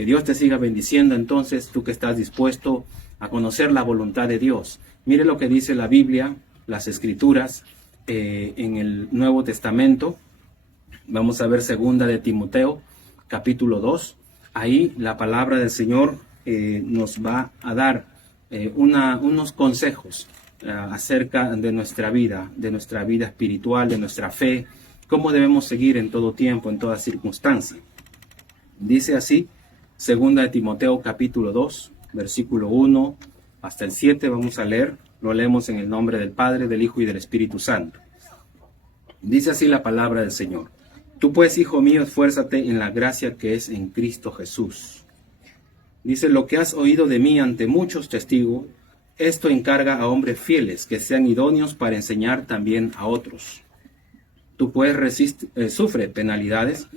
Que Dios te siga bendiciendo entonces, tú que estás dispuesto a conocer la voluntad de Dios. Mire lo que dice la Biblia, las Escrituras, en el Nuevo Testamento. Vamos a ver 2 de Timoteo, capítulo 2. Ahí la palabra del Señor nos va a dar unos consejos acerca de nuestra vida espiritual, de nuestra fe, cómo debemos seguir en todo tiempo, en toda circunstancia. Dice así, 2 de Timoteo capítulo 2, versículo 1 hasta el 7, vamos a leer, lo leemos en el nombre del Padre, del Hijo y del Espíritu Santo. Dice así la palabra del Señor. Tú pues, hijo mío, esfuérzate en la gracia que es en Cristo Jesús. Dice, lo que has oído de mí ante muchos testigos, esto encarga a hombres fieles que sean idóneos para enseñar también a otros. Tú pues sufre penalidades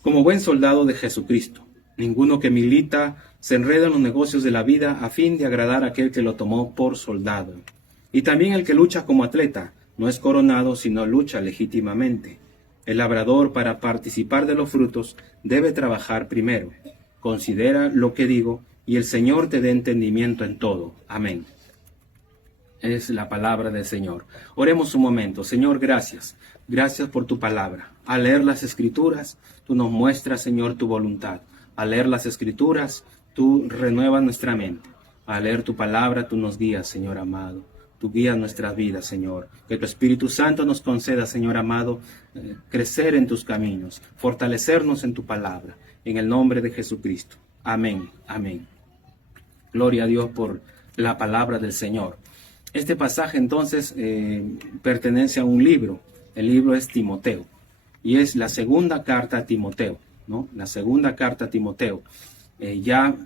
como buen soldado de Jesucristo. Ninguno que milita se enreda en los negocios de la vida a fin de agradar a aquel que lo tomó por soldado. Y también el que lucha como atleta no es coronado, sino lucha legítimamente. El labrador, para participar de los frutos, debe trabajar primero. Considera lo que digo, y el Señor te dé entendimiento en todo. Amén. Es la palabra del Señor. Oremos un momento. Señor, gracias. Gracias por tu palabra. Al leer las Escrituras, tú nos muestras, Señor, tu voluntad. Al leer las Escrituras, tú renuevas nuestra mente. Al leer tu palabra, tú nos guías, Señor amado. Tú guías nuestras vidas, Señor. Que tu Espíritu Santo nos conceda, Señor amado, crecer en tus caminos, fortalecernos en tu palabra. En el nombre de Jesucristo. Amén. Amén. Gloria a Dios por la palabra del Señor. Este pasaje entonces pertenece a un libro. El libro es Timoteo. Y es la segunda carta a Timoteo, ¿no? La segunda carta a Timoteo. Ya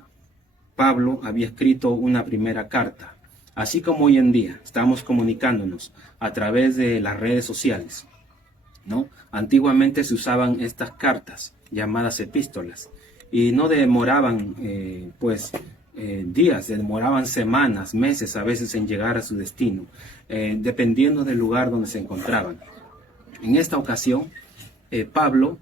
Pablo había escrito una primera carta. Así como hoy en día estamos comunicándonos a través de las redes sociales, ¿no? Antiguamente se usaban estas cartas llamadas epístolas y no demoraban días, demoraban semanas, meses a veces en llegar a su destino, dependiendo del lugar donde se encontraban. En esta ocasión, Pablo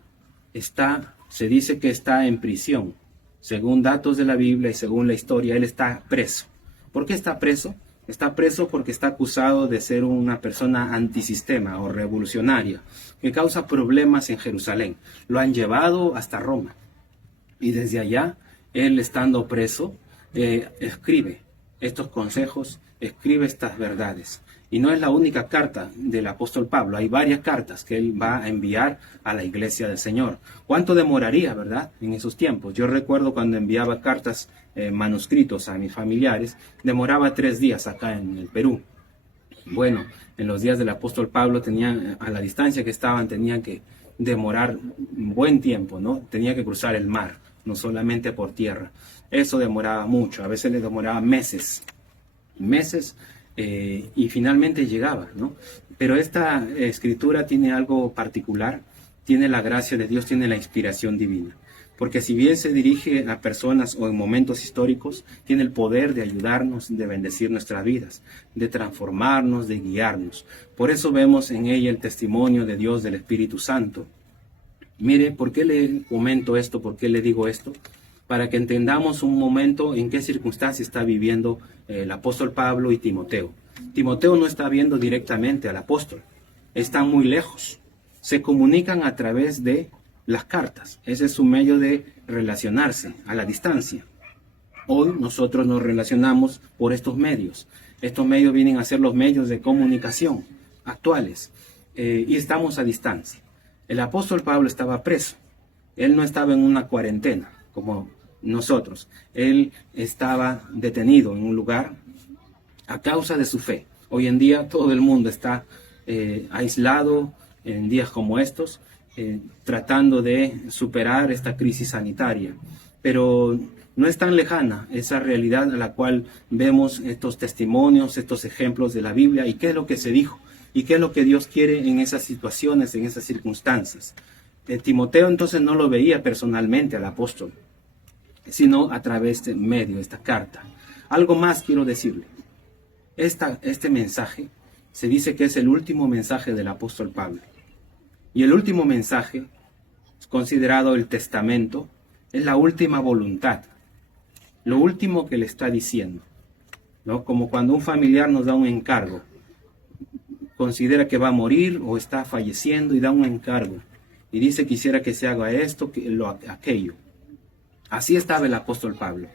se dice que está en prisión. Según datos de la Biblia y según la historia, él está preso. ¿Por qué está preso? Está preso porque está acusado de ser una persona antisistema o revolucionaria que causa problemas en Jerusalén. Lo han llevado hasta Roma. Y desde allá, él estando preso, escribe estos consejos, escribe estas verdades. Y no es la única carta del apóstol Pablo, hay varias cartas que él va a enviar a la iglesia del Señor. ¿Cuánto demoraría, verdad, en esos tiempos? Yo recuerdo cuando enviaba cartas, manuscritos a mis familiares, demoraba 3 días acá en el Perú. Bueno, en los días del apóstol Pablo a la distancia que estaban, tenían que demorar un buen tiempo, ¿no? Tenía que cruzar el mar, no solamente por tierra. Eso demoraba mucho, a veces le demoraba meses, y finalmente llegaba, ¿no? Pero esta escritura tiene algo particular, tiene la gracia de Dios, tiene la inspiración divina. Porque si bien se dirige a personas o en momentos históricos, tiene el poder de ayudarnos, de bendecir nuestras vidas, de transformarnos, de guiarnos. Por eso vemos en ella el testimonio de Dios, del Espíritu Santo. Mire, ¿por qué le comento esto? ¿Por qué le digo esto? Para que entendamos un momento en qué circunstancia está viviendo el apóstol Pablo y Timoteo. Timoteo no está viendo directamente al apóstol, están muy lejos. Se comunican a través de las cartas, ese es su medio de relacionarse a la distancia. Hoy nosotros nos relacionamos por estos medios. Estos medios vienen a ser los medios de comunicación actuales y estamos a distancia. El apóstol Pablo estaba preso, él no estaba en una cuarentena como nosotros, él estaba detenido en un lugar a causa de su fe. Hoy en día todo el mundo está aislado en días como estos, tratando de superar esta crisis sanitaria. Pero no es tan lejana esa realidad a la cual vemos estos testimonios, estos ejemplos de la Biblia y qué es lo que se dijo y qué es lo que Dios quiere en esas situaciones, en esas circunstancias. Timoteo entonces no lo veía personalmente al apóstol, sino a través de medio, esta carta. Algo más quiero decirle. Este mensaje se dice que es el último mensaje del apóstol Pablo. Y el último mensaje es considerado el testamento, Es la última voluntad, lo último que le está diciendo, ¿no? Como cuando un familiar nos da un encargo, considera que va a morir o está falleciendo y da un encargo y dice: quisiera que se haga esto, aquello. Así estaba el apóstol Pablo.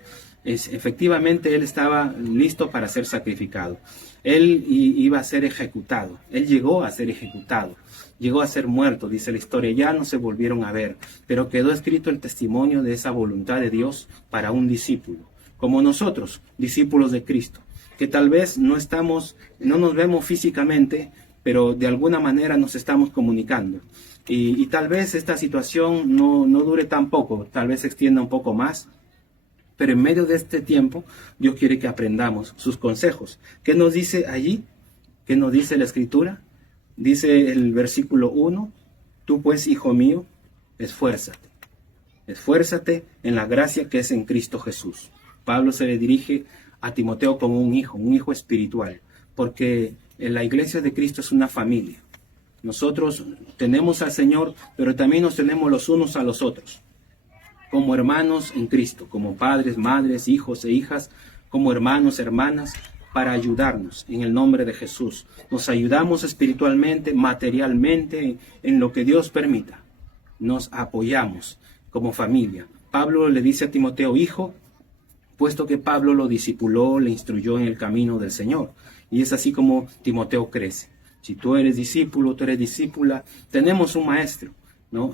Efectivamente, él estaba listo para ser sacrificado. Él iba a ser ejecutado. Él llegó a ser ejecutado. Llegó a ser muerto, dice la historia. Ya no se volvieron a ver, pero quedó escrito el testimonio de esa voluntad de Dios para un discípulo, como nosotros, discípulos de Cristo, que tal vez no nos vemos físicamente, pero de alguna manera nos estamos comunicando. Y tal vez esta situación no dure tan poco, tal vez se extienda un poco más, pero en medio de este tiempo Dios quiere que aprendamos sus consejos. ¿Qué nos dice allí? ¿Qué nos dice la Escritura? Dice el versículo 1: tú pues, hijo mío, esfuérzate en la gracia que es en Cristo Jesús. Pablo se le dirige a Timoteo como un hijo espiritual, porque en la iglesia de Cristo es una familia. Nosotros tenemos al Señor, pero también nos tenemos los unos a los otros, como hermanos en Cristo, como padres, madres, hijos e hijas, como hermanos, hermanas, para ayudarnos en el nombre de Jesús. Nos ayudamos espiritualmente, materialmente, en lo que Dios permita. Nos apoyamos como familia. Pablo le dice a Timoteo: hijo, puesto que Pablo lo discipuló, le instruyó en el camino del Señor. Y es así como Timoteo crece. Si tú eres discípulo, tú eres discípula, tenemos un maestro, ¿no?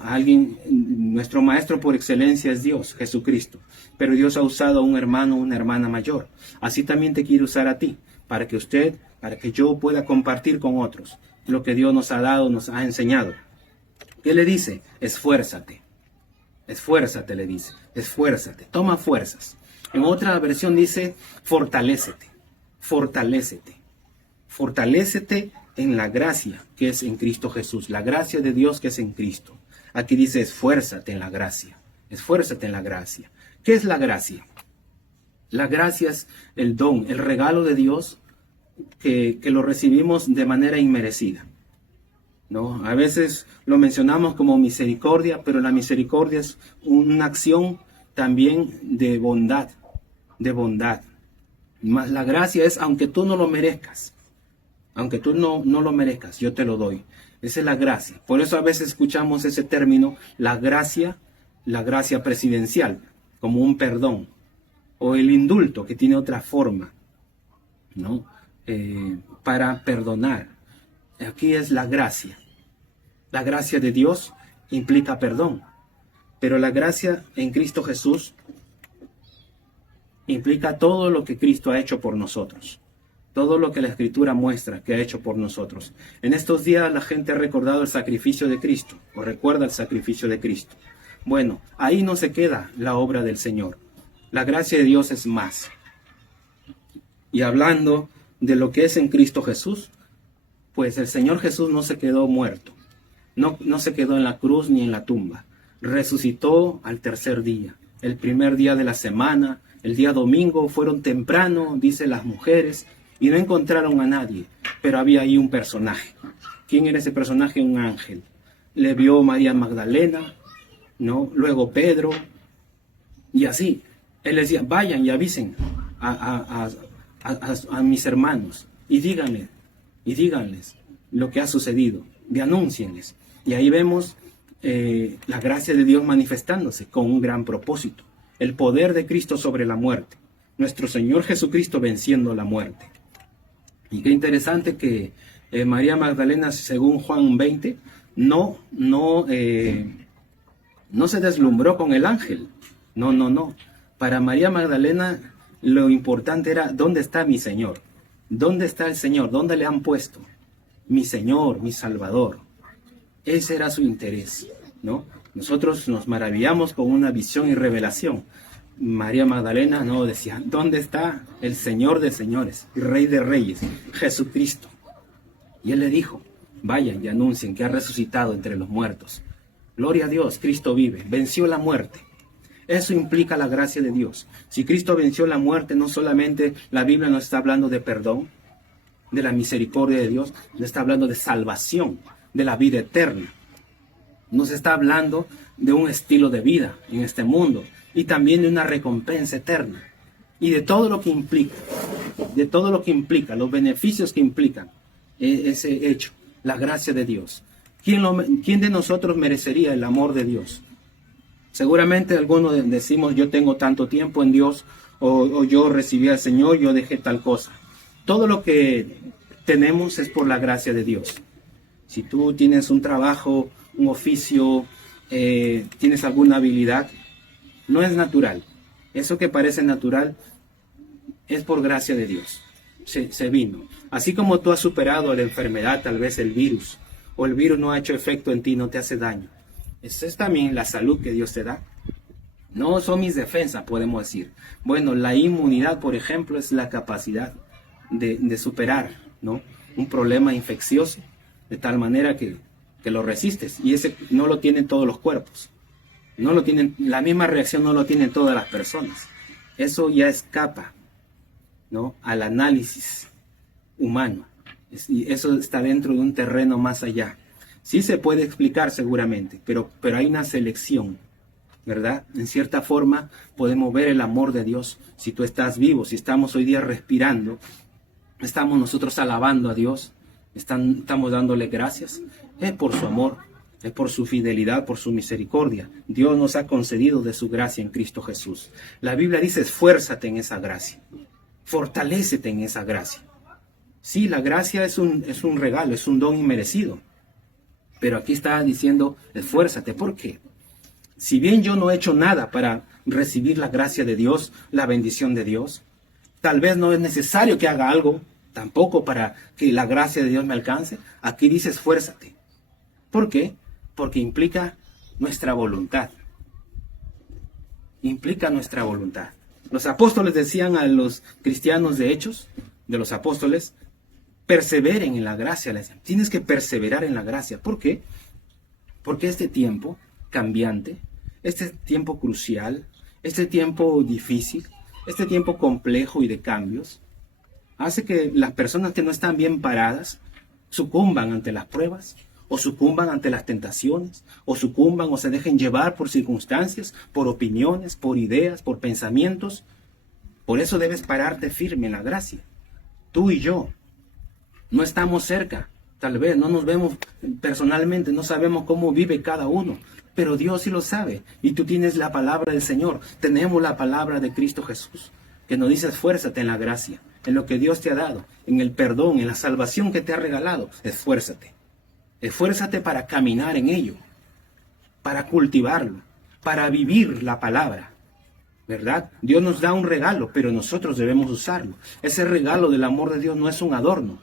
Nuestro maestro por excelencia es Dios, Jesucristo. Pero Dios ha usado a un hermano o una hermana mayor. Así también te quiere usar a ti, para que yo pueda compartir con otros lo que Dios nos ha dado, nos ha enseñado. ¿Qué le dice? Esfuérzate. Esfuérzate, le dice. Esfuérzate. Toma fuerzas. En otra versión dice: fortalécete. Fortalécete. Fortalécete en la gracia que es en Cristo Jesús. La gracia de Dios que es en Cristo. Aquí dice: esfuérzate en la gracia. Esfuérzate en la gracia. ¿Qué es la gracia? La gracia es el don, el regalo de Dios que lo recibimos de manera inmerecida, ¿no? A veces lo mencionamos como misericordia, pero la misericordia es una acción también de bondad, Mas la gracia es, aunque tú no lo merezcas, yo te lo doy. Esa es la gracia. Por eso a veces escuchamos ese término, la gracia presidencial, como un perdón, o el indulto, que tiene otra forma, ¿no? Para perdonar. Aquí es la gracia. La gracia de Dios implica perdón, pero la gracia en Cristo Jesús implica todo lo que Cristo ha hecho por nosotros, todo lo que la Escritura muestra que ha hecho por nosotros. En estos días la gente ha recordado el sacrificio de Cristo, o recuerda el sacrificio de Cristo. Bueno, ahí no se queda la obra del Señor. La gracia de Dios es más. Y hablando de lo que es en Cristo Jesús, pues el Señor Jesús no se quedó muerto, no se quedó en la cruz ni en la tumba. Resucitó al tercer día, el primer día de la semana. El día domingo fueron temprano, dicen las mujeres, y no encontraron a nadie, pero había ahí un personaje. ¿Quién era ese personaje? Un ángel. Le vio María Magdalena, ¿no? Luego Pedro, y así. Él les decía: vayan y avisen a mis hermanos y díganles lo que ha sucedido, y anúncienles. Y ahí vemos la gracia de Dios manifestándose con un gran propósito. El poder de Cristo sobre la muerte. Nuestro Señor Jesucristo venciendo la muerte. Y qué interesante que María Magdalena, según Juan 20, no se deslumbró con el ángel. No. Para María Magdalena lo importante era: ¿dónde está mi Señor? ¿Dónde está el Señor? ¿Dónde le han puesto? Mi Señor, mi Salvador. Ese era su interés, ¿no? Nosotros nos maravillamos con una visión y revelación. María Magdalena no decía: ¿dónde está el Señor de señores y Rey de reyes, Jesucristo? Y él le dijo: vayan y anuncien que ha resucitado entre los muertos. Gloria a Dios, Cristo vive, venció la muerte. Eso implica la gracia de Dios. Si Cristo venció la muerte, no solamente la Biblia nos está hablando de perdón, de la misericordia de Dios, nos está hablando de salvación, de la vida eterna. Nos está hablando de un estilo de vida en este mundo, y también de una recompensa eterna. Y de todo lo que implica, los beneficios que implican ese hecho, la gracia de Dios. ¿Quién de nosotros merecería el amor de Dios? Seguramente algunos decimos, yo tengo tanto tiempo en Dios, o yo recibí al Señor, yo dejé tal cosa. Todo lo que tenemos es por la gracia de Dios. Si tú tienes un trabajo, un oficio, tienes alguna habilidad, no es natural. Eso que parece natural es por gracia de Dios. Se vino. Así como tú has superado la enfermedad, tal vez el virus, o el virus no ha hecho efecto en ti, no te hace daño. Esa es también la salud que Dios te da. No son mis defensas, podemos decir. Bueno, la inmunidad, por ejemplo, es la capacidad de superar, ¿no?, un problema infeccioso, de tal manera que lo resistes. Y ese no lo tienen todos los cuerpos. No lo tienen, la misma reacción no lo tienen todas las personas. Eso ya escapa, ¿no?, al análisis humano. Y eso está dentro de un terreno más allá. Sí se puede explicar seguramente, pero hay una selección, ¿verdad? En cierta forma podemos ver el amor de Dios. Si tú estás vivo, si estamos hoy día respirando, estamos nosotros alabando a Dios, estamos dándole gracias, es por su amor, es por su fidelidad, por su misericordia. Dios nos ha concedido de su gracia en Cristo Jesús. La Biblia dice, esfuérzate en esa gracia, fortalécete en esa gracia. Sí, la gracia es un regalo, es un don inmerecido. Pero aquí está diciendo, esfuérzate. ¿Por qué? Si bien yo no he hecho nada para recibir la gracia de Dios, la bendición de Dios, tal vez no es necesario que haga algo tampoco para que la gracia de Dios me alcance. Aquí dice, esfuérzate. ¿Por qué? Porque implica nuestra voluntad. Implica nuestra voluntad. Los apóstoles decían a los cristianos de Hechos, de los apóstoles, perseveren en la gracia. Tienes que perseverar en la gracia. ¿Por qué? Porque este tiempo cambiante, este tiempo crucial, este tiempo difícil, este tiempo complejo y de cambios, hace que las personas que no están bien paradas sucumban ante las pruebas, o sucumban ante las tentaciones, o sucumban o se dejen llevar por circunstancias, por opiniones, por ideas, por pensamientos. Por eso debes pararte firme en la gracia. Tú y yo no estamos cerca, tal vez no nos vemos personalmente, no sabemos cómo vive cada uno, pero Dios sí lo sabe. Y tú tienes la palabra del Señor, tenemos la palabra de Cristo Jesús, que nos dice, esfuérzate en la gracia, en lo que Dios te ha dado, en el perdón, en la salvación que te ha regalado. Esfuérzate. Esfuérzate para caminar en ello, para cultivarlo, para vivir la palabra, ¿verdad? Dios nos da un regalo, pero nosotros debemos usarlo. Ese regalo del amor de Dios no es un adorno,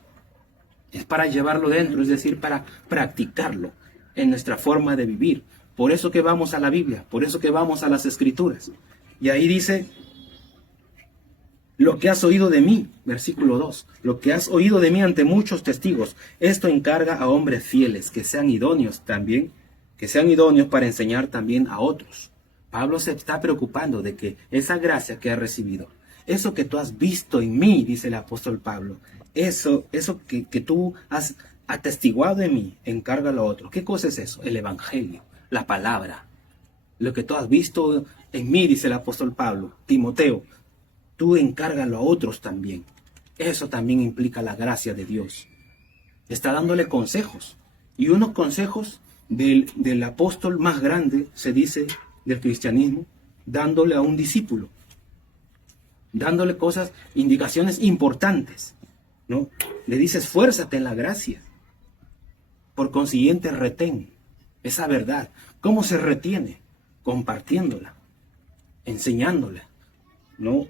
es para llevarlo dentro, es decir, para practicarlo en nuestra forma de vivir. Por eso que vamos a la Biblia, por eso que vamos a las Escrituras. Y ahí dice, lo que has oído de mí, versículo 2, lo que has oído de mí ante muchos testigos, esto encarga a hombres fieles, que sean idóneos también, que sean idóneos para enseñar también a otros. Pablo se está preocupando de que esa gracia que ha recibido, eso que tú has visto en mí, dice el apóstol Pablo, eso que tú has atestiguado en mí, encárgalo a otros. ¿Qué cosa es eso? El evangelio, la palabra. Lo que tú has visto en mí, dice el apóstol Pablo, Timoteo, tú encárgalo a otros también. Eso también implica la gracia de Dios. Está dándole consejos. Y unos consejos del apóstol más grande, se dice, del cristianismo, dándole a un discípulo. Dándole cosas, indicaciones importantes, ¿no? Le dice, esfuérzate en la gracia. Por consiguiente, retén esa verdad. ¿Cómo se retiene? Compartiéndola, enseñándola, ¿no?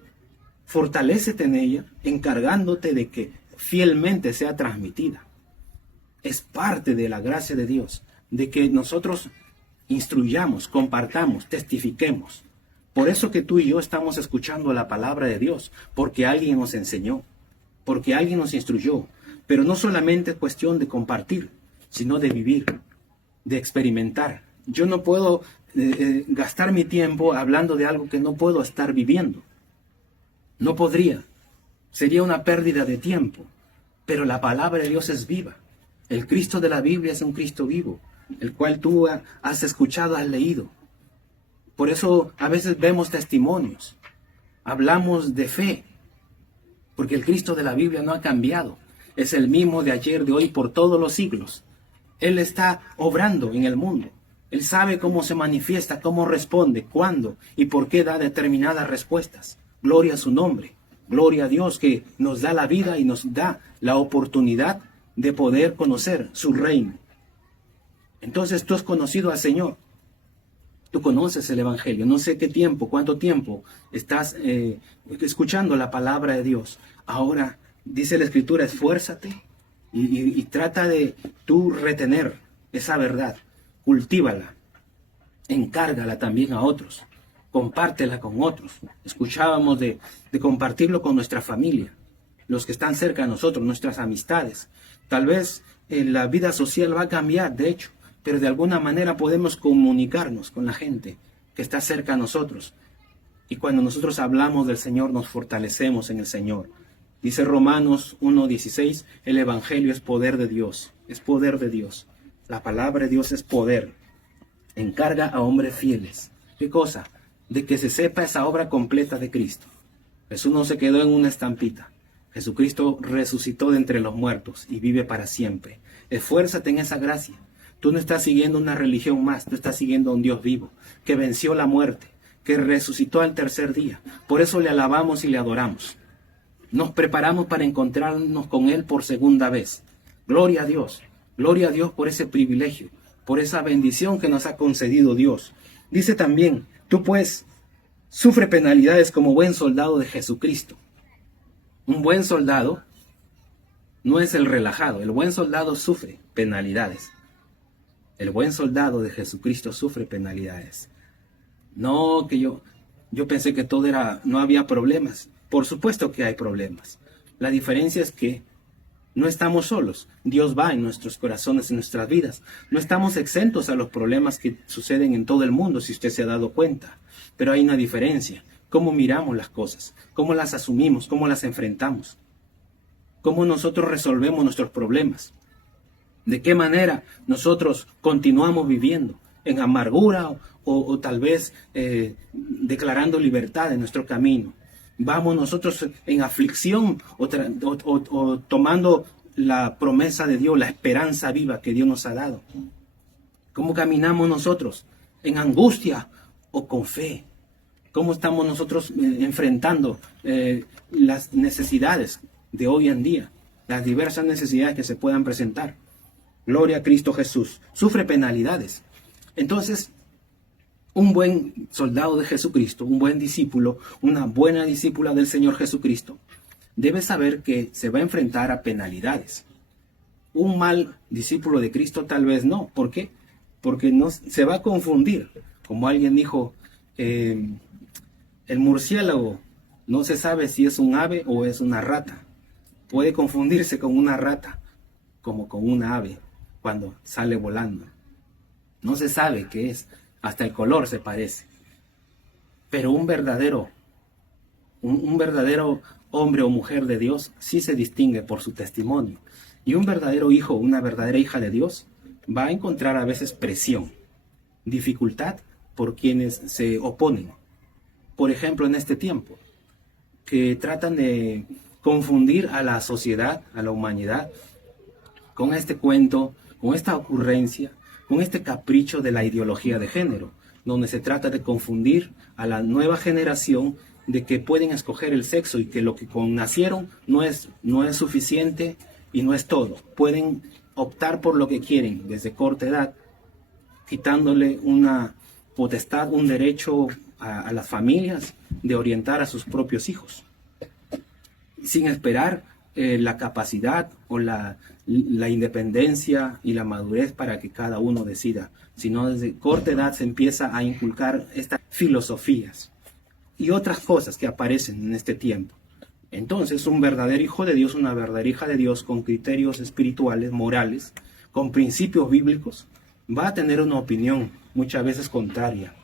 Fortalécete en ella, encargándote de que fielmente sea transmitida. Es parte de la gracia de Dios, de que nosotros instruyamos, compartamos, testifiquemos. Por eso que tú y yo estamos escuchando la palabra de Dios, porque alguien nos enseñó, porque alguien nos instruyó. Pero no solamente es cuestión de compartir, sino de vivir, de experimentar. Yo no puedo gastar mi tiempo hablando de algo que no puedo estar viviendo. No podría. Sería una pérdida de tiempo. Pero la palabra de Dios es viva. El Cristo de la Biblia es un Cristo vivo, el cual tú has escuchado, has leído. Por eso a veces vemos testimonios, hablamos de fe, porque el Cristo de la Biblia no ha cambiado. Es el mismo de ayer, de hoy, por todos los siglos. Él está obrando en el mundo. Él sabe cómo se manifiesta, cómo responde, cuándo y por qué da determinadas respuestas. Gloria a su nombre. Gloria a Dios que nos da la vida y nos da la oportunidad de poder conocer su reino. Entonces tú has conocido al Señor. Tú conoces el Evangelio. No sé qué tiempo, cuánto tiempo estás escuchando la palabra de Dios. Ahora, dice la Escritura, esfuérzate y trata de tú retener esa verdad. Cultívala. Encárgala también a otros. Compártela con otros. Escuchábamos de compartirlo con nuestra familia, los que están cerca de nosotros, nuestras amistades. Tal vez la vida social va a cambiar, de hecho, pero de alguna manera podemos comunicarnos con la gente que está cerca de nosotros. Y cuando nosotros hablamos del Señor, nos fortalecemos en el Señor. Dice Romanos 1:16, el Evangelio es poder de Dios, es poder de Dios. La palabra de Dios es poder. Encarga a hombres fieles. ¿Qué cosa? De que se sepa esa obra completa de Cristo. Jesús no se quedó en una estampita. Jesucristo resucitó de entre los muertos y vive para siempre. Esfuérzate en esa gracia. Tú no estás siguiendo una religión más, tú estás siguiendo a un Dios vivo, que venció la muerte, que resucitó al tercer día. Por eso le alabamos y le adoramos. Nos preparamos para encontrarnos con Él por segunda vez. Gloria a Dios por ese privilegio, por esa bendición que nos ha concedido Dios. Dice también, tú pues sufre penalidades como buen soldado de Jesucristo. Un buen soldado no es el relajado, el buen soldado sufre penalidades. El buen soldado de Jesucristo sufre penalidades. No, que yo pensé que todo era, no había problemas. Por supuesto que hay problemas. La diferencia es que no estamos solos. Dios va en nuestros corazones, en nuestras vidas. No estamos exentos a los problemas que suceden en todo el mundo, si usted se ha dado cuenta. Pero hay una diferencia. Cómo miramos las cosas, cómo las asumimos, cómo las enfrentamos. Cómo nosotros resolvemos nuestros problemas. De qué manera nosotros continuamos viviendo en amargura o tal vez declarando libertad en nuestro camino. Vamos nosotros en aflicción o tomando la promesa de Dios, la esperanza viva que Dios nos ha dado. ¿Cómo caminamos nosotros? ¿En angustia o con fe? ¿Cómo estamos nosotros enfrentando las necesidades de hoy en día? Las diversas necesidades que se puedan presentar. Gloria a Cristo Jesús. Sufre penalidades. Entonces, un buen soldado de Jesucristo, un buen discípulo, una buena discípula del Señor Jesucristo, debe saber que se va a enfrentar a penalidades. Un mal discípulo de Cristo tal vez no. ¿Por qué? Porque no, se va a confundir. Como alguien dijo, el murciélago no se sabe si es un ave o es una rata. Puede confundirse con una rata como con una ave cuando sale volando. No se sabe qué es. Hasta el color se parece. Pero un verdadero hombre o mujer de Dios sí se distingue por su testimonio. Y un verdadero hijo, una verdadera hija de Dios va a encontrar a veces presión, dificultad por quienes se oponen. Por ejemplo, en este tiempo, que tratan de confundir a la sociedad, a la humanidad, con este cuento, con esta ocurrencia, con este capricho de la ideología de género, donde se trata de confundir a la nueva generación de que pueden escoger el sexo y que lo que nacieron no es suficiente y no es todo. Pueden optar por lo que quieren desde corta edad, quitándole una potestad, un derecho a las familias de orientar a sus propios hijos, sin esperar la capacidad o la independencia y la madurez para que cada uno decida, sino desde corta edad se empieza a inculcar estas filosofías y otras cosas que aparecen en este tiempo. Entonces, un verdadero hijo de Dios, una verdadera hija de Dios con criterios espirituales, morales, con principios bíblicos, va a tener una opinión muchas veces contraria.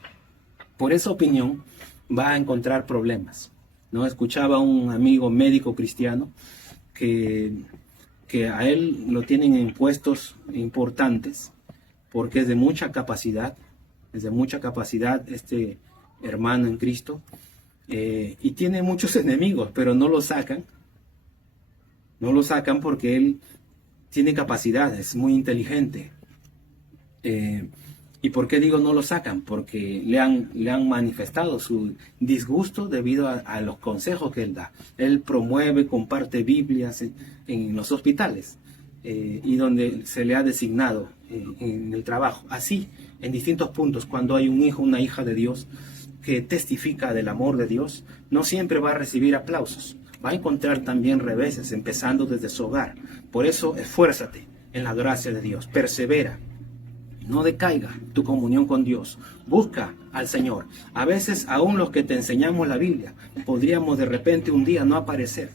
Por esa opinión va a encontrar problemas. ¿No? Escuchaba a un amigo médico cristiano que a él lo tienen en puestos importantes porque es de mucha capacidad es de mucha capacidad este hermano en Cristo, y tiene muchos enemigos, pero no lo sacan. No lo sacan porque él tiene capacidad, es muy inteligente. ¿Y por qué digo no lo sacan? Porque le han manifestado su disgusto debido a los consejos que él da. Él promueve, comparte Biblias en los hospitales y donde se le ha designado en el trabajo. Así, en distintos puntos, cuando hay un hijo, una hija de Dios que testifica del amor de Dios, no siempre va a recibir aplausos. Va a encontrar también reveses, empezando desde su hogar. Por eso, esfuérzate en la gracia de Dios, persevera. No decaiga tu comunión con Dios. Busca al Señor. A veces, aún los que te enseñamos la Biblia, podríamos de repente un día no aparecer.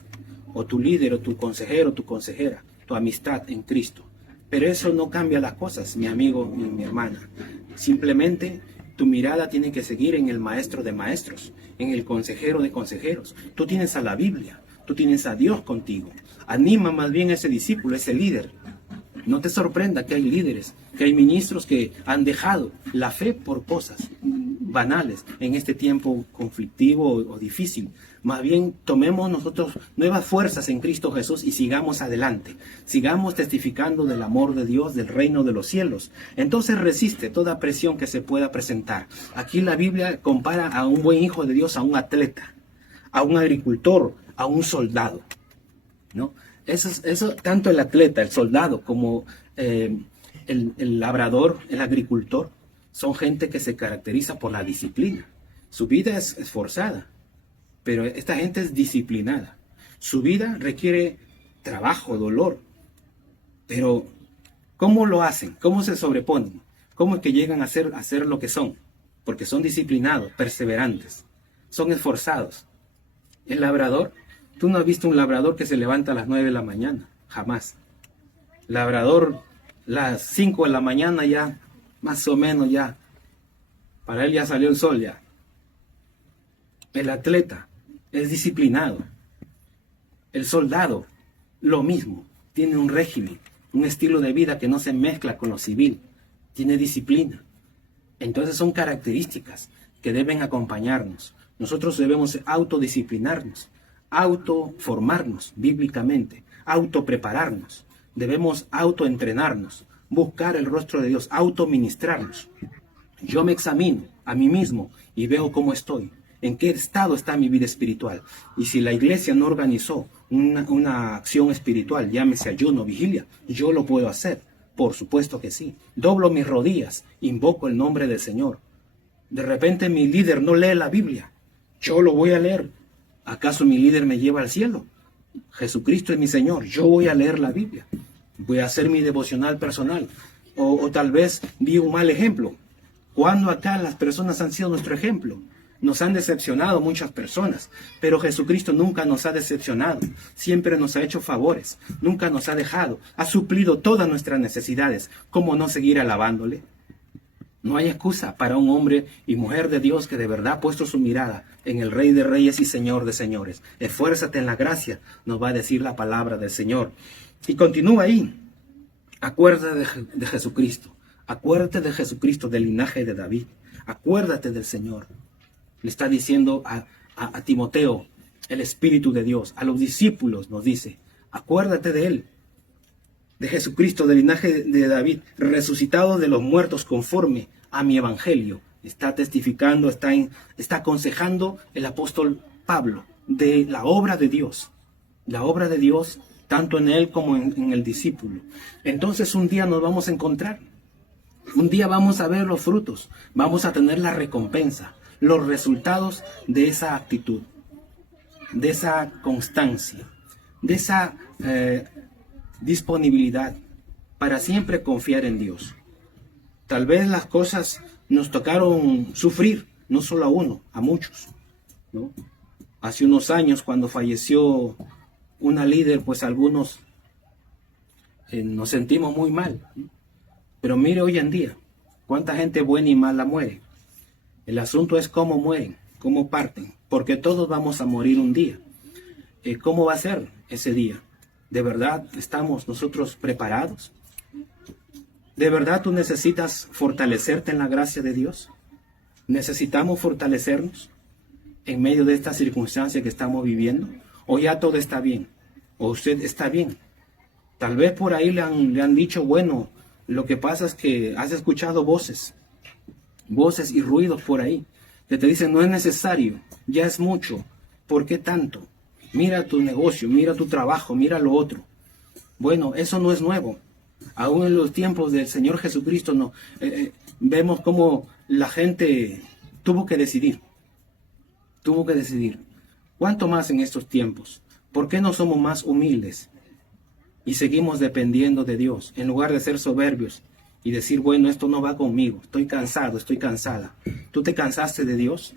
O tu líder, o tu consejero, tu consejera, tu amistad en Cristo. Pero eso no cambia las cosas, mi amigo y mi hermana. Simplemente tu mirada tiene que seguir en el maestro de maestros, en el consejero de consejeros. Tú tienes a la Biblia, tú tienes a Dios contigo. Anima más bien a ese discípulo, ese líder. No te sorprenda que hay líderes, que hay ministros que han dejado la fe por cosas banales en este tiempo conflictivo o difícil. Más bien tomemos nosotros nuevas fuerzas en Cristo Jesús y sigamos adelante. Sigamos testificando del amor de Dios, del reino de los cielos. Entonces resiste toda presión que se pueda presentar. Aquí la Biblia compara a un buen hijo de Dios a un atleta, a un agricultor, a un soldado, ¿no? Eso, tanto el atleta, el soldado, como el labrador, el agricultor, son gente que se caracteriza por la disciplina. Su vida es esforzada, pero esta gente es disciplinada. Su vida requiere trabajo, dolor. Pero, ¿cómo lo hacen? ¿Cómo se sobreponen? ¿Cómo es que llegan a ser lo que son? Porque son disciplinados, perseverantes, son esforzados. El labrador, tú no has visto un labrador que se levanta a las 9 de la mañana, jamás. Labrador, las 5 de la mañana ya, más o menos ya, para él ya salió el sol ya. El atleta es disciplinado. El soldado, lo mismo, tiene un régimen, un estilo de vida que no se mezcla con lo civil, tiene disciplina. Entonces son características que deben acompañarnos. Nosotros debemos autodisciplinarnos, autoformarnos bíblicamente, autoprepararnos. Debemos autoentrenarnos, buscar el rostro de Dios, autoministrarnos. Yo me examino a mí mismo y veo cómo estoy, en qué estado está mi vida espiritual. Y si la iglesia no organizó una acción espiritual, llámese ayuno, vigilia, yo lo puedo hacer. Por supuesto que sí. Doblo mis rodillas, invoco el nombre del Señor. De repente mi líder no lee la Biblia. Yo lo voy a leer. ¿Acaso mi líder me lleva al cielo? Jesucristo es mi Señor. Yo voy a leer la Biblia. Voy a hacer mi devocional personal. O tal vez vi un mal ejemplo. ¿Cuándo acá las personas han sido nuestro ejemplo? Nos han decepcionado muchas personas, pero Jesucristo nunca nos ha decepcionado. Siempre nos ha hecho favores. Nunca nos ha dejado. Ha suplido todas nuestras necesidades. ¿Cómo no seguir alabándole? No hay excusa para un hombre y mujer de Dios que de verdad ha puesto su mirada en el Rey de Reyes y Señor de Señores. Esfuérzate en la gracia, nos va a decir la palabra del Señor. Y continúa ahí. Acuérdate de Jesucristo. Acuérdate de Jesucristo, del linaje de David. Acuérdate del Señor. Le está diciendo a Timoteo, el Espíritu de Dios. A los discípulos nos dice, acuérdate de Él. De Jesucristo, del linaje de David, resucitado de los muertos conforme a mi evangelio. Está testificando, está aconsejando el apóstol Pablo de la obra de Dios. La obra de Dios, tanto en él como en el discípulo. Entonces un día nos vamos a encontrar. Un día vamos a ver los frutos. Vamos a tener la recompensa, los resultados de esa actitud, de esa constancia, de esa disponibilidad para siempre confiar en Dios. Tal vez las cosas nos tocaron sufrir, no solo a uno, a muchos, ¿no? Hace unos años, cuando falleció una líder, pues algunos nos sentimos muy mal, ¿no? Pero mire hoy en día, cuánta gente buena y mala muere. El asunto es cómo mueren, cómo parten, porque todos vamos a morir un día. ¿Cómo va a ser ese día? ¿De verdad estamos nosotros preparados? ¿De verdad tú necesitas fortalecerte en la gracia de Dios? ¿Necesitamos fortalecernos en medio de esta circunstancia que estamos viviendo? ¿O ya todo está bien? ¿O usted está bien? Tal vez por ahí le han dicho, bueno, lo que pasa es que has escuchado voces y ruidos por ahí, que te dicen, no es necesario, ya es mucho, ¿por qué tanto? Mira tu negocio, mira tu trabajo, mira lo otro. Bueno, eso no es nuevo. Aún en los tiempos del Señor Jesucristo vemos cómo la gente tuvo que decidir. ¿Cuánto más en estos tiempos? ¿Por qué no somos más humildes y seguimos dependiendo de Dios en lugar de ser soberbios y decir, bueno, esto no va conmigo, estoy cansado, estoy cansada? ¿Tú te cansaste de Dios?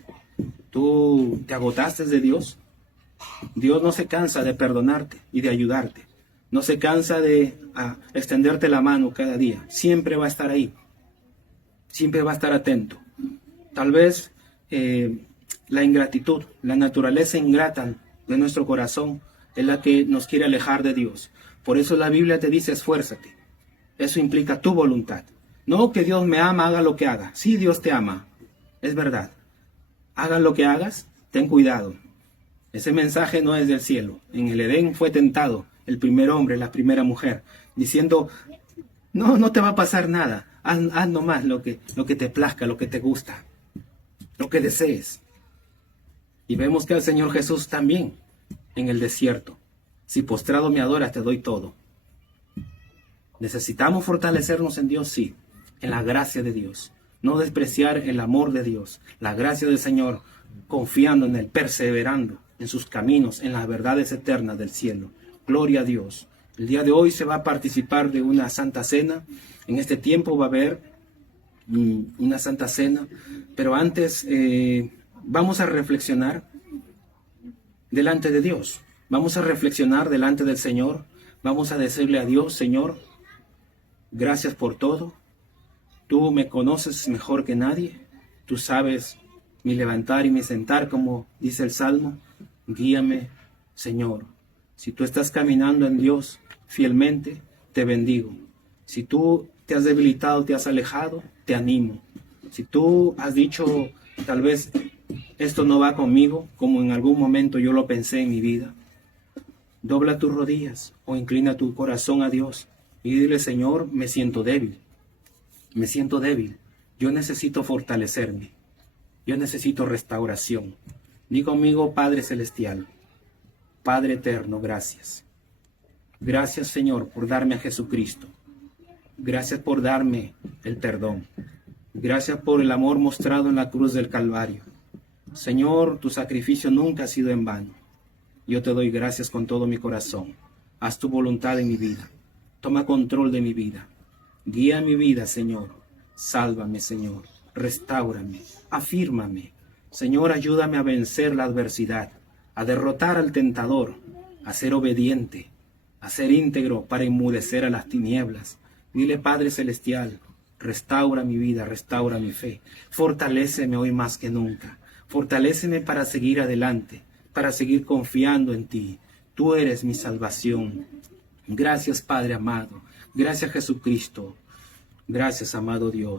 ¿Tú te agotaste de Dios? Dios no se cansa de perdonarte y de ayudarte. No se cansa de extenderte la mano cada día. Siempre va a estar ahí. Siempre va a estar atento. Tal vez la ingratitud, la naturaleza ingrata de nuestro corazón es la que nos quiere alejar de Dios. Por eso la Biblia te dice, esfuérzate. Eso implica tu voluntad. No que Dios me ama, haga lo que haga. Sí, Dios te ama. Es verdad. Hagas lo que hagas, ten cuidado. Ese mensaje no es del cielo. En el Edén fue tentado el primer hombre, la primera mujer, diciendo, no te va a pasar nada. Haz nomás lo que te plazca, lo que te gusta, lo que desees. Y vemos que el Señor Jesús también en el desierto. Si postrado me adoras, te doy todo. Necesitamos fortalecernos en Dios, sí, en la gracia de Dios. No despreciar el amor de Dios, la gracia del Señor, confiando en Él, perseverando en sus caminos, en las verdades eternas del cielo. Gloria a Dios. El día de hoy se va a participar de una Santa Cena. En este tiempo va a haber una Santa Cena. Pero antes vamos a reflexionar delante de Dios. Vamos a reflexionar delante del Señor. Vamos a decirle a Dios, Señor, gracias por todo. Tú me conoces mejor que nadie. Tú sabes mi levantar y mi sentar, como dice el Salmo. Guíame, Señor. Si tú estás caminando en Dios fielmente, te bendigo. Si tú te has debilitado, te has alejado, te animo. Si tú has dicho, tal vez esto no va conmigo, como en algún momento yo lo pensé en mi vida, dobla tus rodillas o inclina tu corazón a Dios y dile, Señor, me siento débil. Me siento débil. Yo necesito fortalecerme. Yo necesito restauración. Di conmigo, Padre Celestial. Padre eterno, gracias. Gracias, Señor, por darme a Jesucristo. Gracias por darme el perdón. Gracias por el amor mostrado en la cruz del Calvario. Señor, tu sacrificio nunca ha sido en vano. Yo te doy gracias con todo mi corazón. Haz tu voluntad en mi vida. Toma control de mi vida. Guía mi vida, Señor. Sálvame, Señor. Restáurame. Afírmame. Señor, ayúdame a vencer la adversidad, a derrotar al tentador, a ser obediente, a ser íntegro para enmudecer a las tinieblas. Dile, Padre Celestial, restaura mi vida, restaura mi fe. Fortaléceme hoy más que nunca. Fortaléceme para seguir adelante, para seguir confiando en ti. Tú eres mi salvación. Gracias, Padre amado. Gracias, Jesucristo. Gracias, amado Dios.